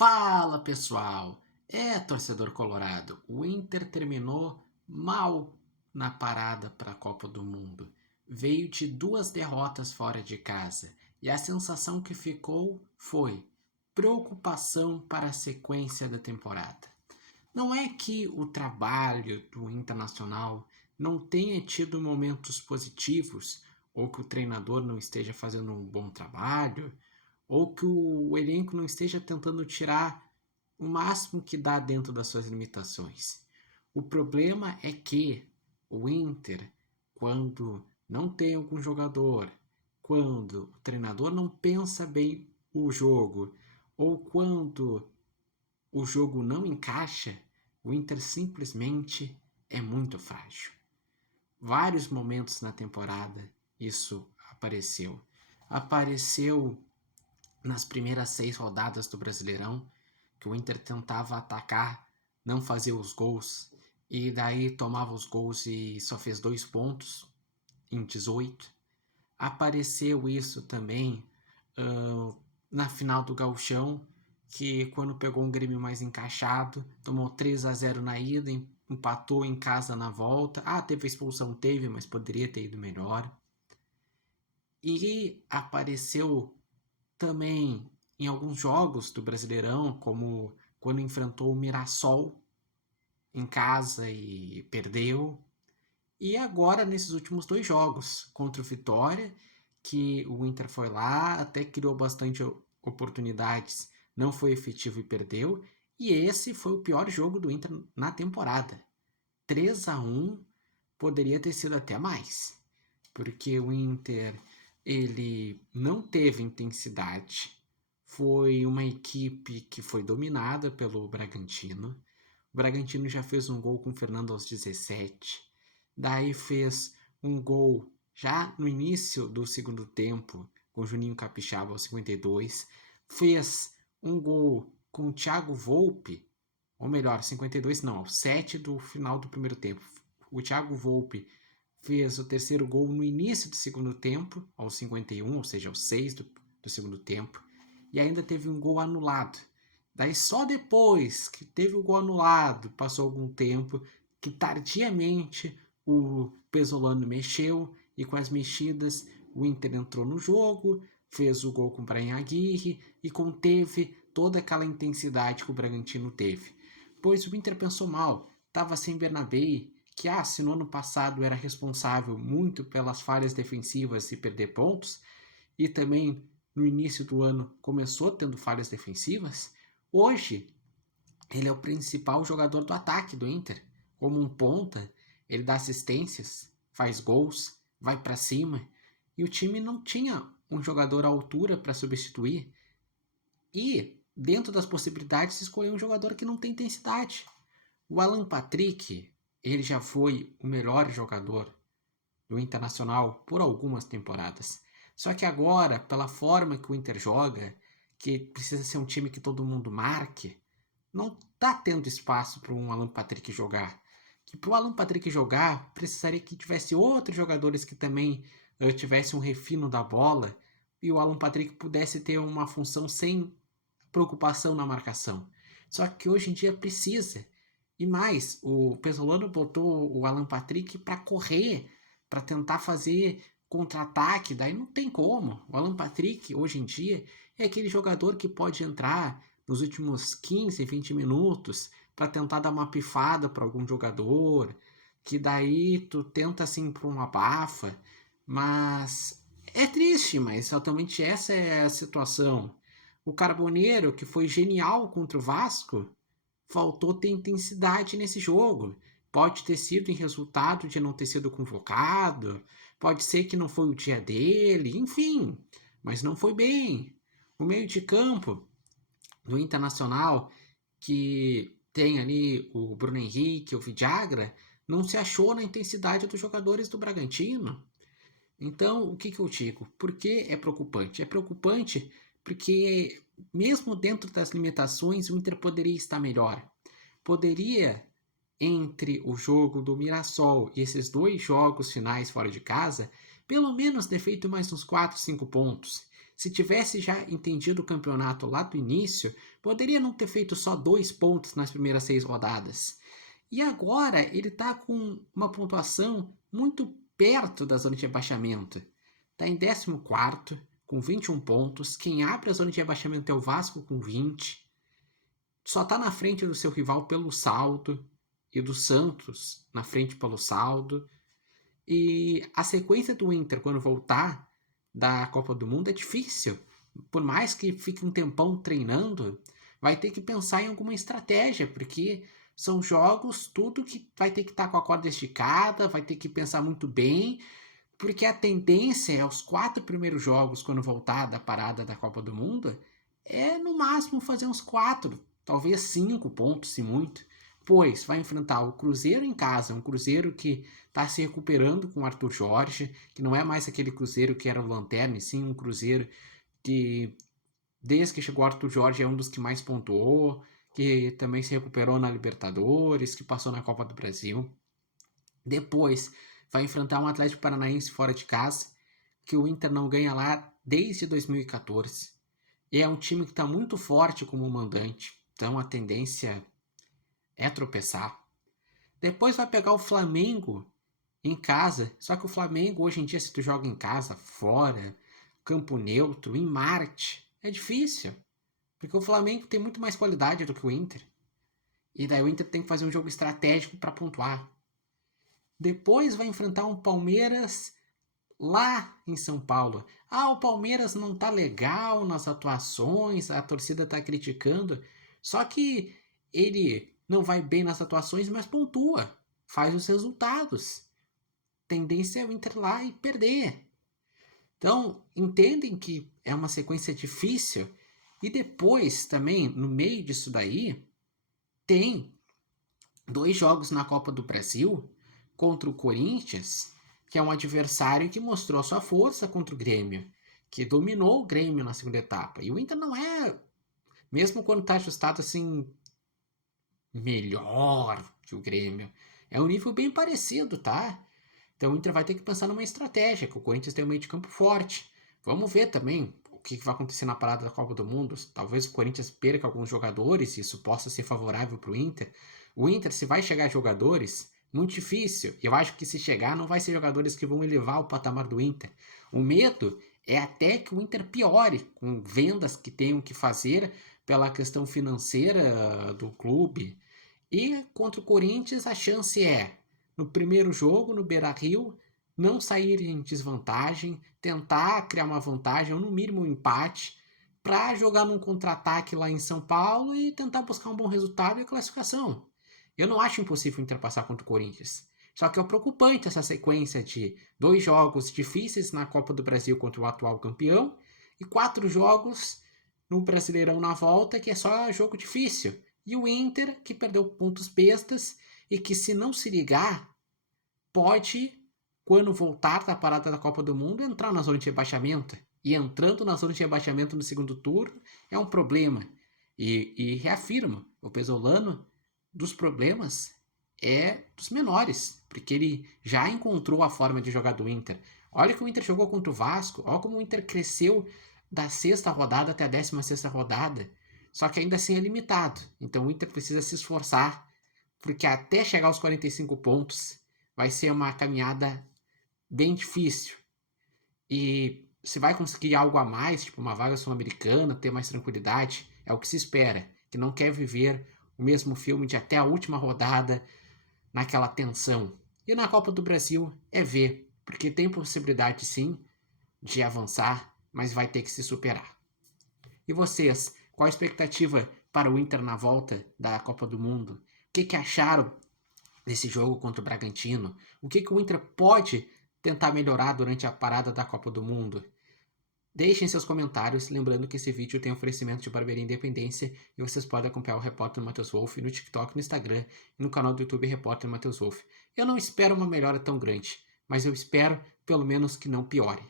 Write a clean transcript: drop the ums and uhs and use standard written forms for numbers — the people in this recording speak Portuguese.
Fala pessoal, torcedor colorado, o Inter terminou mal na parada para a Copa do Mundo. Veio de 2 derrotas fora de casa e a sensação que ficou foi preocupação para a sequência da temporada. Não é que o trabalho do Internacional não tenha tido momentos positivos ou que o treinador não esteja fazendo um bom trabalho ou que o elenco não esteja tentando tirar o máximo que dá dentro das suas limitações. O problema é que o Inter, quando não tem algum jogador, quando o treinador não pensa bem o jogo, ou quando o jogo não encaixa, o Inter simplesmente é muito frágil. Vários momentos na temporada isso apareceu. Apareceu nas primeiras 6 rodadas do Brasileirão, que o Inter tentava atacar, não fazer os gols, e daí tomava os gols e só fez 2 pontos em 18. Apareceu isso também na final do Gauchão, que quando pegou um Grêmio mais encaixado, tomou 3-0 na ida, empatou em casa na volta. Teve expulsão, teve, mas poderia ter ido melhor. E apareceu também em alguns jogos do Brasileirão, como quando enfrentou o Mirassol em casa e perdeu. E agora nesses últimos 2 jogos contra o Vitória, que o Inter foi lá, até criou bastante oportunidades, não foi efetivo e perdeu. E esse foi o pior jogo do Inter na temporada. 3-1, poderia ter sido até mais, porque o Inter ele não teve intensidade, foi uma equipe que foi dominada pelo Bragantino. O Bragantino já fez um gol com o Fernando aos 17, daí fez um gol já no início do segundo tempo com o Juninho Capixaba aos 52, fez um gol com o Thiago Volpe, ou melhor, 52 não, aos 7 do final do primeiro tempo. O Thiago Volpe fez o terceiro gol no início do segundo tempo, aos 51, ou seja, aos 6 do segundo tempo, e ainda teve um gol anulado. Daí só depois que teve o gol anulado, passou algum tempo, que tardiamente o Pesolano mexeu, e com as mexidas o Inter entrou no jogo, fez o gol com o Brian Aguirre e conteve toda aquela intensidade que o Bragantino teve. Pois o Inter pensou mal, estava sem Bernabei, que se no ano passado era responsável muito pelas falhas defensivas e perder pontos, e também no início do ano começou tendo falhas defensivas, hoje ele é o principal jogador do ataque do Inter. Como um ponta, ele dá assistências, faz gols, vai para cima, e o time não tinha um jogador à altura para substituir. E, dentro das possibilidades, escolheu um jogador que não tem intensidade. O Alan Patrick, ele já foi o melhor jogador do Internacional por algumas temporadas. Só que agora, pela forma que o Inter joga, que precisa ser um time que todo mundo marque, não está tendo espaço para um Alan Patrick jogar. Que para o Alan Patrick jogar, precisaria que tivesse outros jogadores que também tivessem um refino da bola e o Alan Patrick pudesse ter uma função sem preocupação na marcação. Só que hoje em dia precisa. E mais, o Pesolano botou o Alan Patrick para correr, para tentar fazer contra-ataque, daí não tem como. O Alan Patrick, hoje em dia, é aquele jogador que pode entrar nos últimos 15, 20 minutos para tentar dar uma pifada para algum jogador, que daí tu tenta assim para uma abafa, mas é triste, mas exatamente essa é a situação. O Carboneiro, que foi genial contra o Vasco, faltou ter intensidade nesse jogo. Pode ter sido em resultado de não ter sido convocado, pode ser que não foi o dia dele, enfim, mas não foi bem. O meio de campo do Internacional, que tem ali o Bruno Henrique, o Vidagra, não se achou na intensidade dos jogadores do Bragantino. Então, o que eu digo? Por que é preocupante? É preocupante porque, mesmo dentro das limitações, o Inter poderia estar melhor. Poderia, entre o jogo do Mirassol e esses 2 jogos finais fora de casa, pelo menos ter feito mais uns 4, 5 pontos. se tivesse já entendido o campeonato lá do início, poderia não ter feito só 2 pontos nas primeiras 6 rodadas. E agora ele está com uma pontuação muito perto da zona de rebaixamento. Está em 14º, com 21 pontos. Quem abre a zona de rebaixamento é o Vasco com 20. Só está na frente do seu rival pelo saldo e do Santos na frente pelo saldo. E a sequência do Inter quando voltar da Copa do Mundo é difícil. Por mais que fique um tempão treinando, vai ter que pensar em alguma estratégia, porque são jogos, tudo que vai ter que estar com a corda esticada, vai ter que pensar muito bem, porque a tendência é os 4 primeiros jogos, quando voltar da parada da Copa do Mundo, é no máximo fazer uns 4, talvez 5 pontos, se muito. Pois vai enfrentar o Cruzeiro em casa, um Cruzeiro que está se recuperando com o Arthur Jorge, que não é mais aquele Cruzeiro que era o Lanterna, e sim um Cruzeiro que, desde que chegou o Arthur Jorge, é um dos que mais pontuou, que também se recuperou na Libertadores, que passou na Copa do Brasil. Depois vai enfrentar um Atlético Paranaense fora de casa, que o Inter não ganha lá desde 2014. E é um time que está muito forte como mandante, então a tendência é tropeçar. Depois vai pegar o Flamengo em casa, só que o Flamengo hoje em dia, se tu joga em casa, fora, campo neutro, em Marte, é difícil, porque o Flamengo tem muito mais qualidade do que o Inter. E daí o Inter tem que fazer um jogo estratégico para pontuar. Depois vai enfrentar um Palmeiras lá em São Paulo. Ah, o Palmeiras não tá legal nas atuações, a torcida tá criticando. Só que ele não vai bem nas atuações, mas pontua, faz os resultados. Tendência é o Inter lá e perder. Então, entendem que é uma sequência difícil. E depois, também, no meio disso daí, tem 2 jogos na Copa do Brasil contra o Corinthians, que é um adversário que mostrou a sua força contra o Grêmio, que dominou o Grêmio na segunda etapa. E o Inter não é, mesmo quando está ajustado assim, melhor que o Grêmio. É um nível bem parecido, tá? Então o Inter vai ter que pensar numa estratégia, que o Corinthians tem um meio de campo forte. Vamos ver também o que vai acontecer na parada da Copa do Mundo. Talvez o Corinthians perca alguns jogadores e isso possa ser favorável para o Inter. O Inter, se vai chegar jogadores, muito difícil. Eu acho que se chegar, não vai ser jogadores que vão elevar o patamar do Inter. O medo é até que o Inter piore com vendas que tenham que fazer pela questão financeira do clube. E contra o Corinthians, a chance é, no primeiro jogo, no Beira-Rio, não sair em desvantagem, tentar criar uma vantagem, ou no mínimo um empate, para jogar num contra-ataque lá em São Paulo e tentar buscar um bom resultado e a classificação. Eu não acho impossível o Inter passar contra o Corinthians. Só que é preocupante essa sequência de 2 jogos difíceis na Copa do Brasil contra o atual campeão e 4 jogos no Brasileirão na volta, que é só jogo difícil. E o Inter, que perdeu pontos bestas e que, se não se ligar, pode, quando voltar da parada da Copa do Mundo, entrar na zona de rebaixamento. E entrando na zona de rebaixamento no segundo turno é um problema. E reafirmo, o Pesolano, dos problemas, é dos menores, porque ele já encontrou a forma de jogar do Inter. Olha que o Inter jogou contra o Vasco, olha como o Inter cresceu da 6ª rodada até a 16ª rodada. Só que ainda assim é limitado. Então o Inter precisa se esforçar, porque até chegar aos 45 pontos vai ser uma caminhada bem difícil. E se vai conseguir algo a mais, tipo uma vaga sul-americana, ter mais tranquilidade, é o que se espera. Que não quer viver o mesmo filme de até a última rodada naquela tensão. E na Copa do Brasil é ver, porque tem possibilidade sim de avançar, mas vai ter que se superar. E vocês, qual a expectativa para o Inter na volta da Copa do Mundo? O que acharam desse jogo contra o Bragantino? O que o Inter pode tentar melhorar durante a parada da Copa do Mundo? Deixem seus comentários, lembrando que esse vídeo tem oferecimento de Barbearia Independência e vocês podem acompanhar o Repórter Matheus Wolff no TikTok, no Instagram e no canal do YouTube Repórter Matheus Wolff. Eu não espero uma melhora tão grande, mas eu espero pelo menos que não piore.